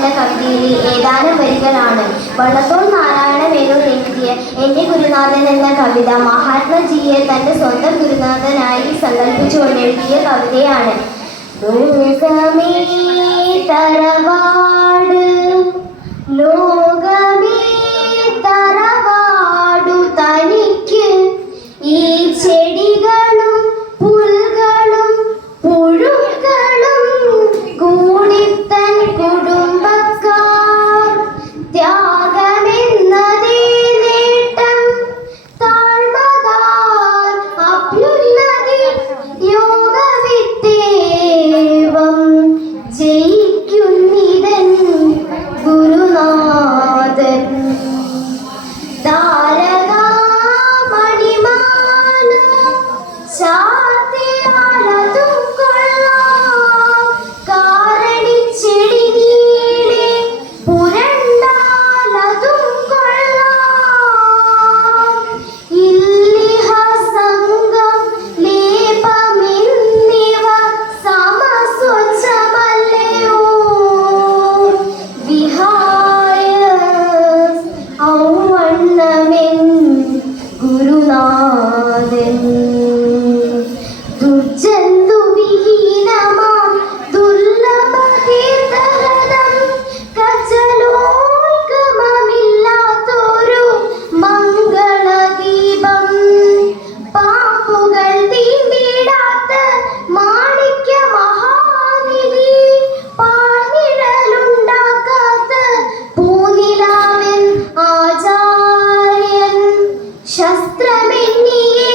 എന്ന കവിതയിലെ ഏതാനും വരികളാണ്. വള്ളത്തോൾ നാരായണ മേനോൻ എഴുതിയ എൻ്റെ ഗുരുനാഥൻ എന്ന കവിത മഹാത്മജിയെ തൻ്റെ സ്വന്തം ഗുരുനാഥനായി സങ്കല്പിച്ചുകൊണ്ട് എഴുതിയ കവിതയാണ്. ലോകമേ തറവാട്, ലോകമേ തറവാടു തനിക്ക്, ഈ ചെടികളും പുൽകളും പുഴുക്കളും കൂടിത്തൻ കുടുംബക്കാർ. ത്യാഗമെന്നതേ നേട്ടം, താഴ്മതാർ അഭ്യുന്നതി, യോഗവിത്തേവം ജയിക്കുന്നിതൻ ഗുരുനാഥൻ. താരകാമണിമാല ചാർത്തിയാളതും കൊള്ളാം, കാരണിച്ചെടി നീളെ പുരണ്ടാലതും കൊള്ളാം. ഇല്ലിഹസംഗം ലേപമെന്നിവ സമസ്വച്ഛമല്ലയോ, വിഹായ ഔവണ്ണമെൻ ഗുരുനാഥൻ. ദുർജന്തുവിഹീനമാം ദുർലഭതീർത്ഥഹൃദം, കജലോൽഗമമില്ലാത്തൊരു മംഗളദീപം, പാമ്പുകൾ തീണ്ടിടാത്ത മാണിക്യ മഹാനിധി, പാഴ്നിഴലുണ്ടാക്കാത്ത പൂനിലാവൻ ആചാര്യൻ. ശസ്ത്രമെന്നിയെ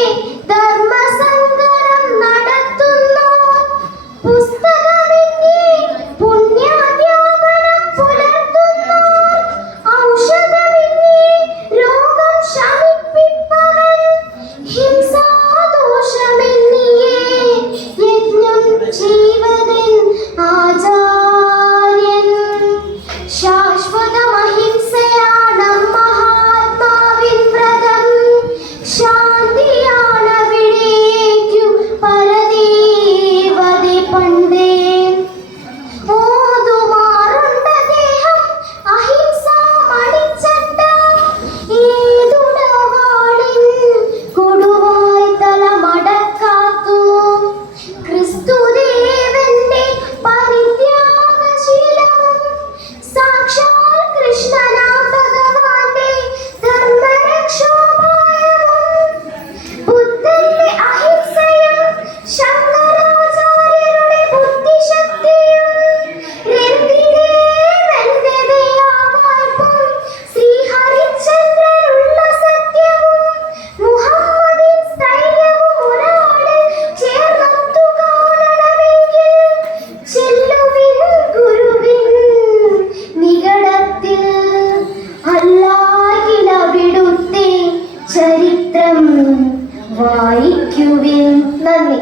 ധർമ്മസങ്കരം നടത്തുന്നു, പുസ്തകമെന്നിയെ പുണ്യാധ്യാപനം പുലർത്തുന്നു, ഔഷധമെന്നിയെ രോഗം ശമിപ്പിപ്പവൻ, ഹിംസാദോഷമെന്നിയെ യജ്ഞം ചെയ്വതൻ ആചാര്യൻ. ശാശ്വതമഹിംസയാണ് മഹാത്മാവിൻ വ്രതം, ശാന്തിയാണവിടേക്കു പരദേവതേ പണ്ടേ. ഓതുമാറുണ്ട ദേഹം അഹിംസാ മണിച്ചട്ട, ഏതുടവാളിൻ കൊടുവായ് തല മടക്കാത്തു. ക്രിസ്തുദേവന്റെ പരിത്യാഗശീലവും സാക്ഷാൽ കൃഷ്ണനാം ഭഗവാന്റെ ധർമ്മരക്ഷോപായവും, ബുദ്ധന്റെ അഹിംസയും ശങ്കരാചാര്യരുടെ ബുദ്ധിശക്തിയും, രന്തിദേവന്റെ ദയാവായ്പും ശ്രീഹരിചന്ദ്രനുള്ള സത്യവും, മുഹമ്മദിൻ സ്ഥൈര്യവും ഒരാളിൽ ചേർന്നൊത്തു കാണണമെങ്കിൽ ചെല്ലുവിൻ ഗുരുവിൻ നികടത്തിൽ, അല്ലായിലവിടുത്തെ ചരിത്രം വായിക്കുവിൻ. നന്ദി.